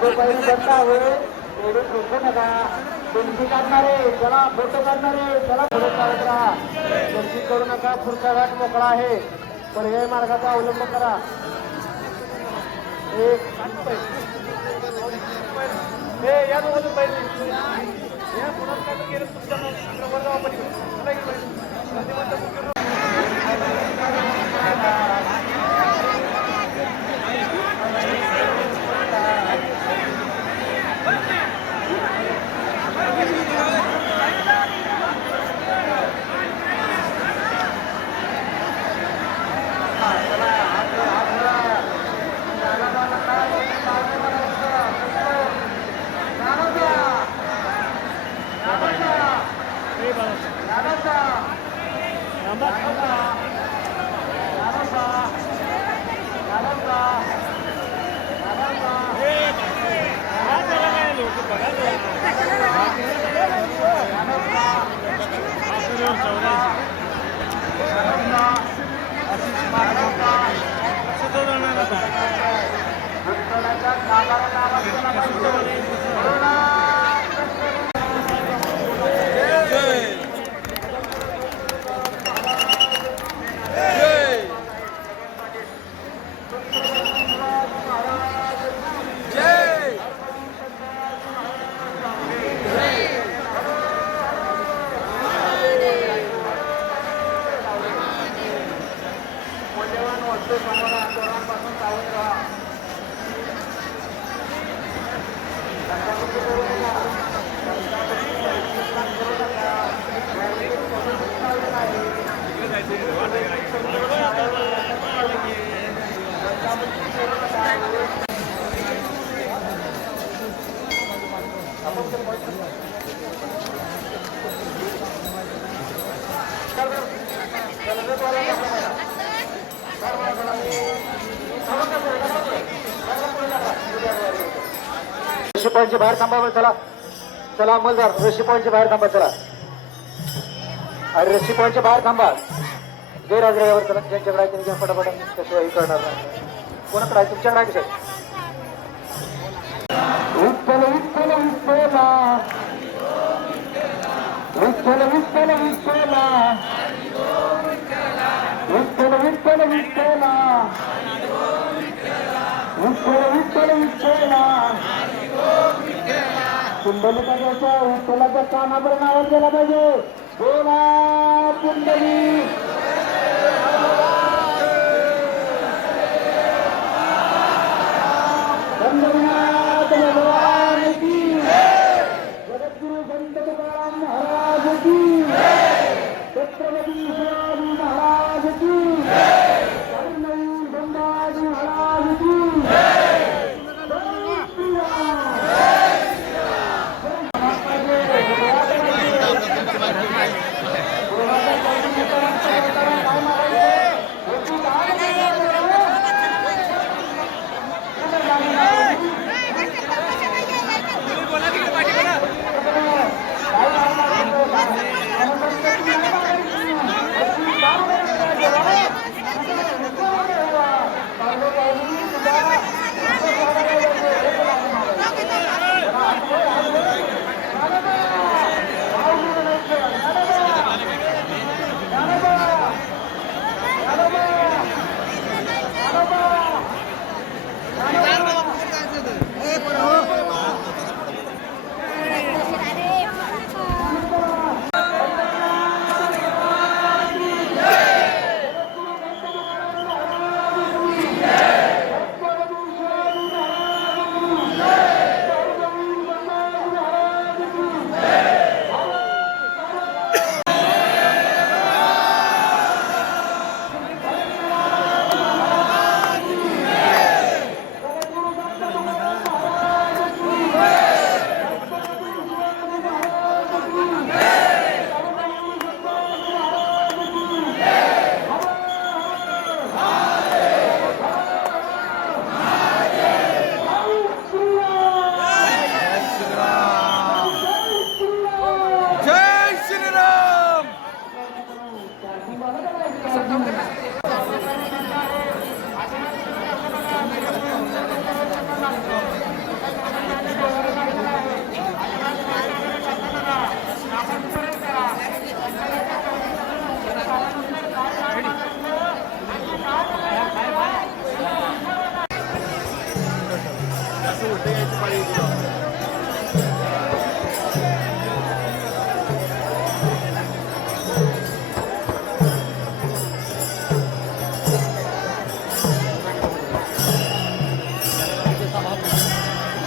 जो काही बंद आहे एवढे ठोकू नका सेल्फी काढणारे चला फोटो काढणारे त्याला फोटो काढत राहा. सेल्फी करू नका पुढचा घाट मोकळा आहे. पर्याय मार्गाचा अवलंब करा. एक हे या दोघं पहिले. Gracias. वस्तू संपदा चोरांपासून सावध राहा ऋषी पॉईंटच्या बाहेर थांबा चला. चला अंमलदार ऋषी पॉईंटच्या बाहेर थांबा चला. अरे ऋषी पॉईंटच्या बाहेर थांबा. गैरहजेरीवर चला. ज्यांच्याकडे आहे त्यांच्या फटाफट त्याशिवाय हे करणार नाही. कोणाकडे आहे? तुमच्याकडे आहे कसं उत्पल उत्पल उत्पला. उत्पल उत्पल उत्पला. उत्पल उत्पल उत्पला. उत्पल उत्पल उत्पला. कुंडलिकाच्या विठ्ठलाच्या कामावर नावावर गेला पाहिजे. बोला कुंडली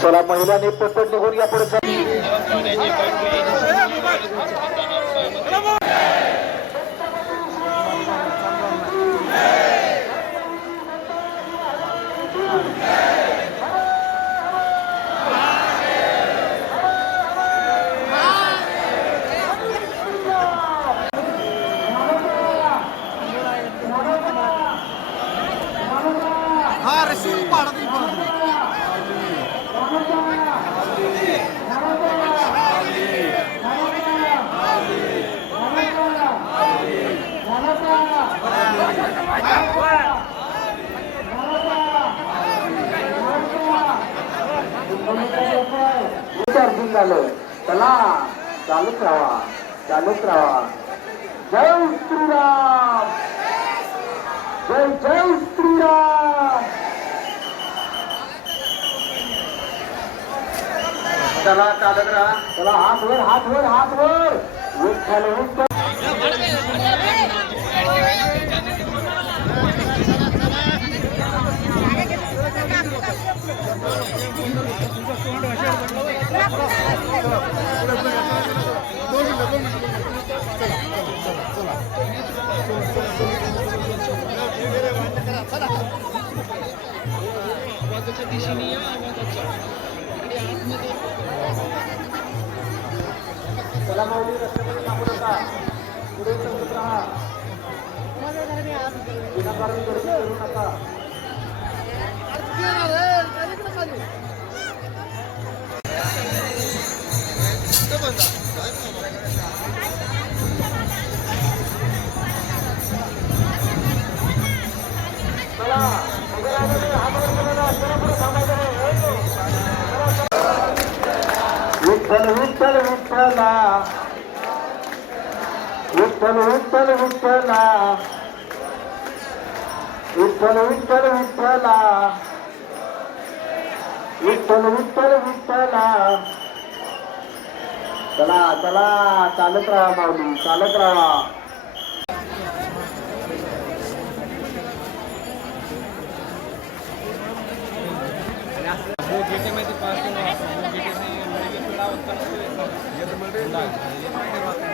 चला महिलांनी पटपट निघून या पुढे चला. हा रशी पाडत झालं चला चालूच राहा चालूच राहा. जय श्रीराम. जय जय श्रीराम. चला चालत राहा. चला हात वर हात वर हात वर. उठ झालं उठ चला माऊली रस्त्यामध्ये थांबू नका. पुढे चालत राहा. विनाकारण गर्दी करू नका. चला विठ्ठल विठ्ठल विठ्ठला. विठ्ठल विठ्ठल विठ्ठला. विठ्ठल विठ्ठल विठ्ठला. विठ्ठल विठ्ठल विठ्ठला. चला चला चालत राहा माऊली चालत राहा. वो ఎందుకంటే